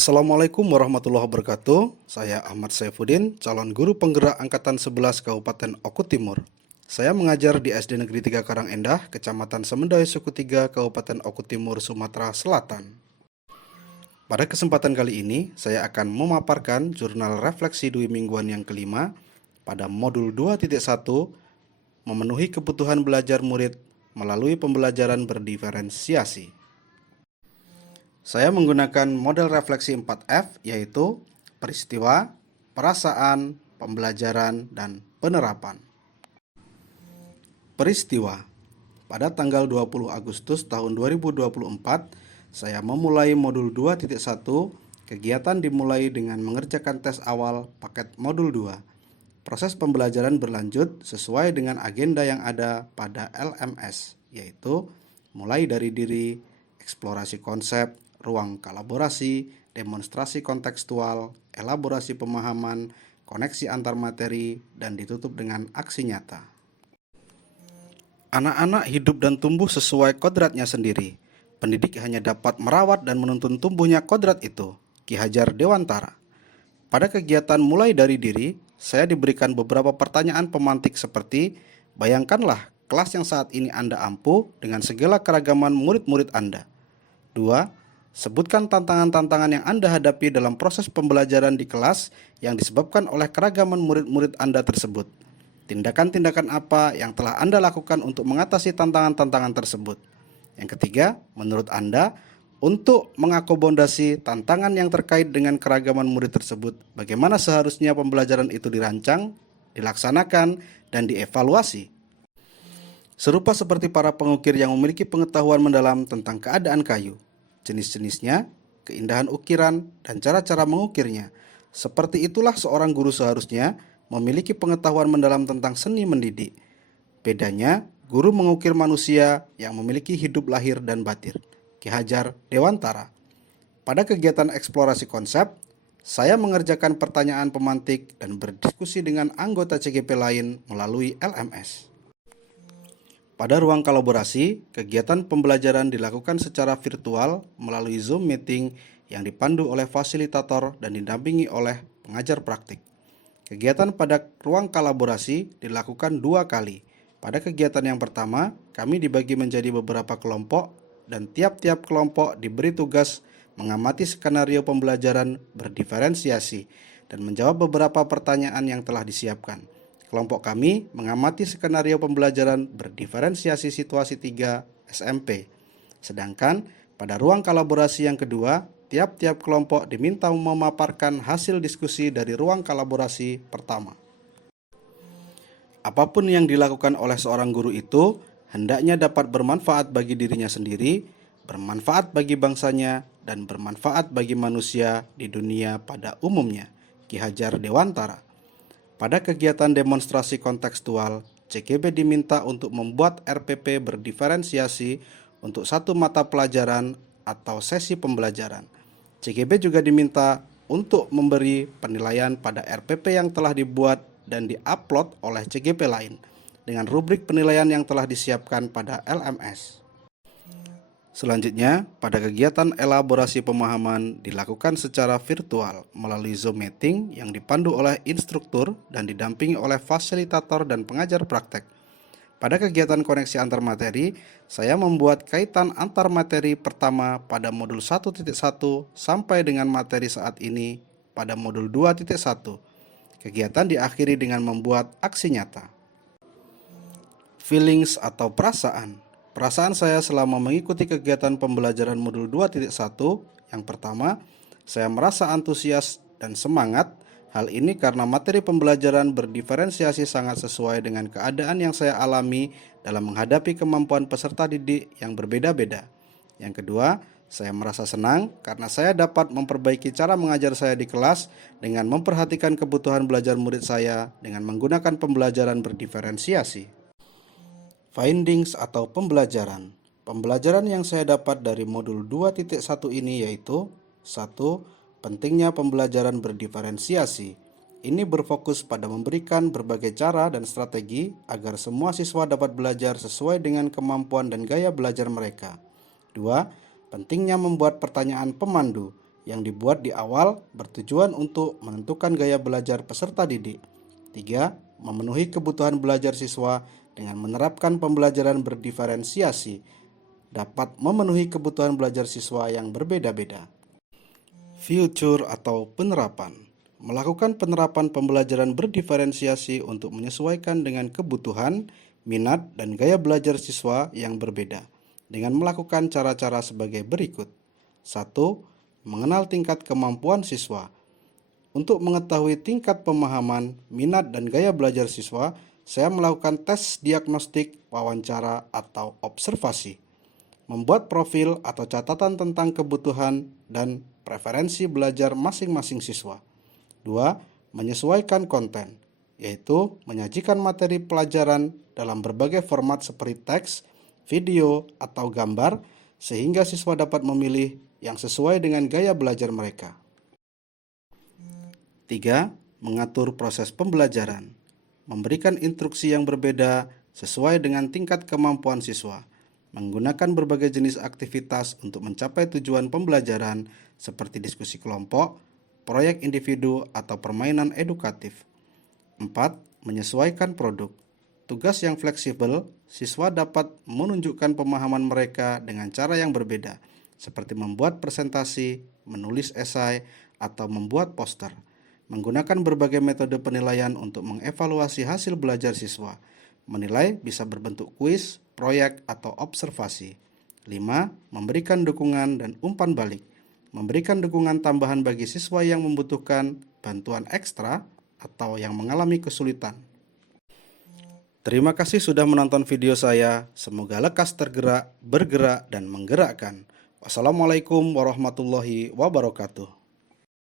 Assalamualaikum warahmatullahi wabarakatuh. Saya Ahmad Saifuddin, calon guru penggerak Angkatan 11 Kabupaten Oku Timur. Saya mengajar di SD Negeri 3 Karangendah, Kecamatan Semendai, Suku 3, Kabupaten Oku Timur, Sumatera Selatan. Pada kesempatan kali ini, saya akan memaparkan jurnal refleksi dwi mingguan yang kelima pada modul 2.1 memenuhi kebutuhan belajar murid melalui pembelajaran berdiferensiasi. Saya menggunakan model refleksi 4F, yaitu peristiwa, perasaan, pembelajaran, dan penerapan. Peristiwa. Pada tanggal 20 Agustus tahun 2024, saya memulai modul 2.1. Kegiatan dimulai dengan mengerjakan tes awal paket modul 2. Proses pembelajaran berlanjut sesuai dengan agenda yang ada pada LMS, yaitu mulai dari diri, eksplorasi konsep, ruang kolaborasi, demonstrasi kontekstual, elaborasi pemahaman, koneksi antar materi, dan ditutup dengan aksi nyata. Anak-anak hidup dan tumbuh sesuai kodratnya sendiri. Pendidik hanya dapat merawat dan menuntun tumbuhnya kodrat itu. Ki Hajar Dewantara. Pada kegiatan mulai dari diri, saya diberikan beberapa pertanyaan pemantik seperti, bayangkanlah kelas yang saat ini Anda ampuh dengan segala keragaman murid-murid Anda. 2. Sebutkan tantangan-tantangan yang Anda hadapi dalam proses pembelajaran di kelas yang disebabkan oleh keragaman murid-murid Anda tersebut. Tindakan-tindakan apa yang telah Anda lakukan untuk mengatasi tantangan-tantangan tersebut. Yang ketiga, menurut Anda, untuk mengakomodasi tantangan yang terkait dengan keragaman murid tersebut, bagaimana seharusnya pembelajaran itu dirancang, dilaksanakan, dan dievaluasi. Serupa seperti para pengukir yang memiliki pengetahuan mendalam tentang keadaan kayu, jenis-jenisnya, keindahan ukiran, dan cara-cara mengukirnya. Seperti itulah seorang guru seharusnya memiliki pengetahuan mendalam tentang seni mendidik. Bedanya, guru mengukir manusia yang memiliki hidup lahir dan batin. Ki Hajar Dewantara. Pada kegiatan eksplorasi konsep, saya mengerjakan pertanyaan pemantik dan berdiskusi dengan anggota CGP lain melalui LMS. Pada ruang kolaborasi, kegiatan pembelajaran dilakukan secara virtual melalui Zoom meeting yang dipandu oleh fasilitator dan didampingi oleh pengajar praktik. Kegiatan pada ruang kolaborasi dilakukan 2 kali. Pada kegiatan yang pertama, kami dibagi menjadi beberapa kelompok dan tiap-tiap kelompok diberi tugas mengamati skenario pembelajaran berdiferensiasi dan menjawab beberapa pertanyaan yang telah disiapkan. Kelompok kami mengamati skenario pembelajaran berdiferensiasi situasi 3 SMP. Sedangkan pada ruang kolaborasi yang kedua, tiap-tiap kelompok diminta memaparkan hasil diskusi dari ruang kolaborasi pertama. Apapun yang dilakukan oleh seorang guru itu hendaknya dapat bermanfaat bagi dirinya sendiri, bermanfaat bagi bangsanya, dan bermanfaat bagi manusia di dunia pada umumnya. Ki Hajar Dewantara. Pada kegiatan demonstrasi kontekstual, CGP diminta untuk membuat RPP berdiferensiasi untuk satu mata pelajaran atau sesi pembelajaran. CGP juga diminta untuk memberi penilaian pada RPP yang telah dibuat dan diupload oleh CGP lain dengan rubrik penilaian yang telah disiapkan pada LMS. Selanjutnya, pada kegiatan elaborasi pemahaman dilakukan secara virtual melalui Zoom meeting yang dipandu oleh instruktur dan didampingi oleh fasilitator dan pengajar praktek. Pada kegiatan koneksi antar materi, saya membuat kaitan antar materi pertama pada modul 1.1 sampai dengan materi saat ini pada modul 2.1. Kegiatan diakhiri dengan membuat aksi nyata. Feelings atau perasaan. Perasaan saya selama mengikuti kegiatan pembelajaran modul 2.1, yang pertama, saya merasa antusias dan semangat. Hal ini karena materi pembelajaran berdiferensiasi sangat sesuai dengan keadaan yang saya alami dalam menghadapi kemampuan peserta didik yang berbeda-beda. Yang kedua, saya merasa senang karena saya dapat memperbaiki cara mengajar saya di kelas dengan memperhatikan kebutuhan belajar murid saya dengan menggunakan pembelajaran berdiferensiasi. Findings atau pembelajaran. Pembelajaran yang saya dapat dari modul 2.1 ini yaitu 1. Pentingnya pembelajaran berdiferensiasi. Ini berfokus pada memberikan berbagai cara dan strategi agar semua siswa dapat belajar sesuai dengan kemampuan dan gaya belajar mereka. 2. Pentingnya membuat pertanyaan pemandu yang dibuat di awal bertujuan untuk menentukan gaya belajar peserta didik. 3. Memenuhi kebutuhan belajar siswa dengan menerapkan pembelajaran berdiferensiasi, dapat memenuhi kebutuhan belajar siswa yang berbeda-beda. Future atau penerapan. Melakukan penerapan pembelajaran berdiferensiasi untuk menyesuaikan dengan kebutuhan, minat, dan gaya belajar siswa yang berbeda dengan melakukan cara-cara sebagai berikut. 1. Mengenal tingkat kemampuan siswa. Untuk mengetahui tingkat pemahaman, minat, dan gaya belajar siswa, saya melakukan tes diagnostik, wawancara, atau observasi. Membuat profil atau catatan tentang kebutuhan dan preferensi belajar masing-masing siswa. 2. Menyesuaikan konten, yaitu menyajikan materi pelajaran dalam berbagai format seperti teks, video, atau gambar, sehingga siswa dapat memilih yang sesuai dengan gaya belajar mereka. 3. Mengatur proses pembelajaran, memberikan instruksi yang berbeda sesuai dengan tingkat kemampuan siswa, menggunakan berbagai jenis aktivitas untuk mencapai tujuan pembelajaran seperti diskusi kelompok, proyek individu, atau permainan edukatif. 4. Menyesuaikan produk. Tugas yang fleksibel, siswa dapat menunjukkan pemahaman mereka dengan cara yang berbeda, seperti membuat presentasi, menulis esai, atau membuat poster. Menggunakan berbagai metode penilaian untuk mengevaluasi hasil belajar siswa. Menilai bisa berbentuk kuis, proyek, atau observasi. 5. Memberikan dukungan dan umpan balik. Memberikan dukungan tambahan bagi siswa yang membutuhkan bantuan ekstra atau yang mengalami kesulitan. Terima kasih sudah menonton video saya. Semoga lekas tergerak, bergerak, dan menggerakkan. Wassalamualaikum warahmatullahi wabarakatuh.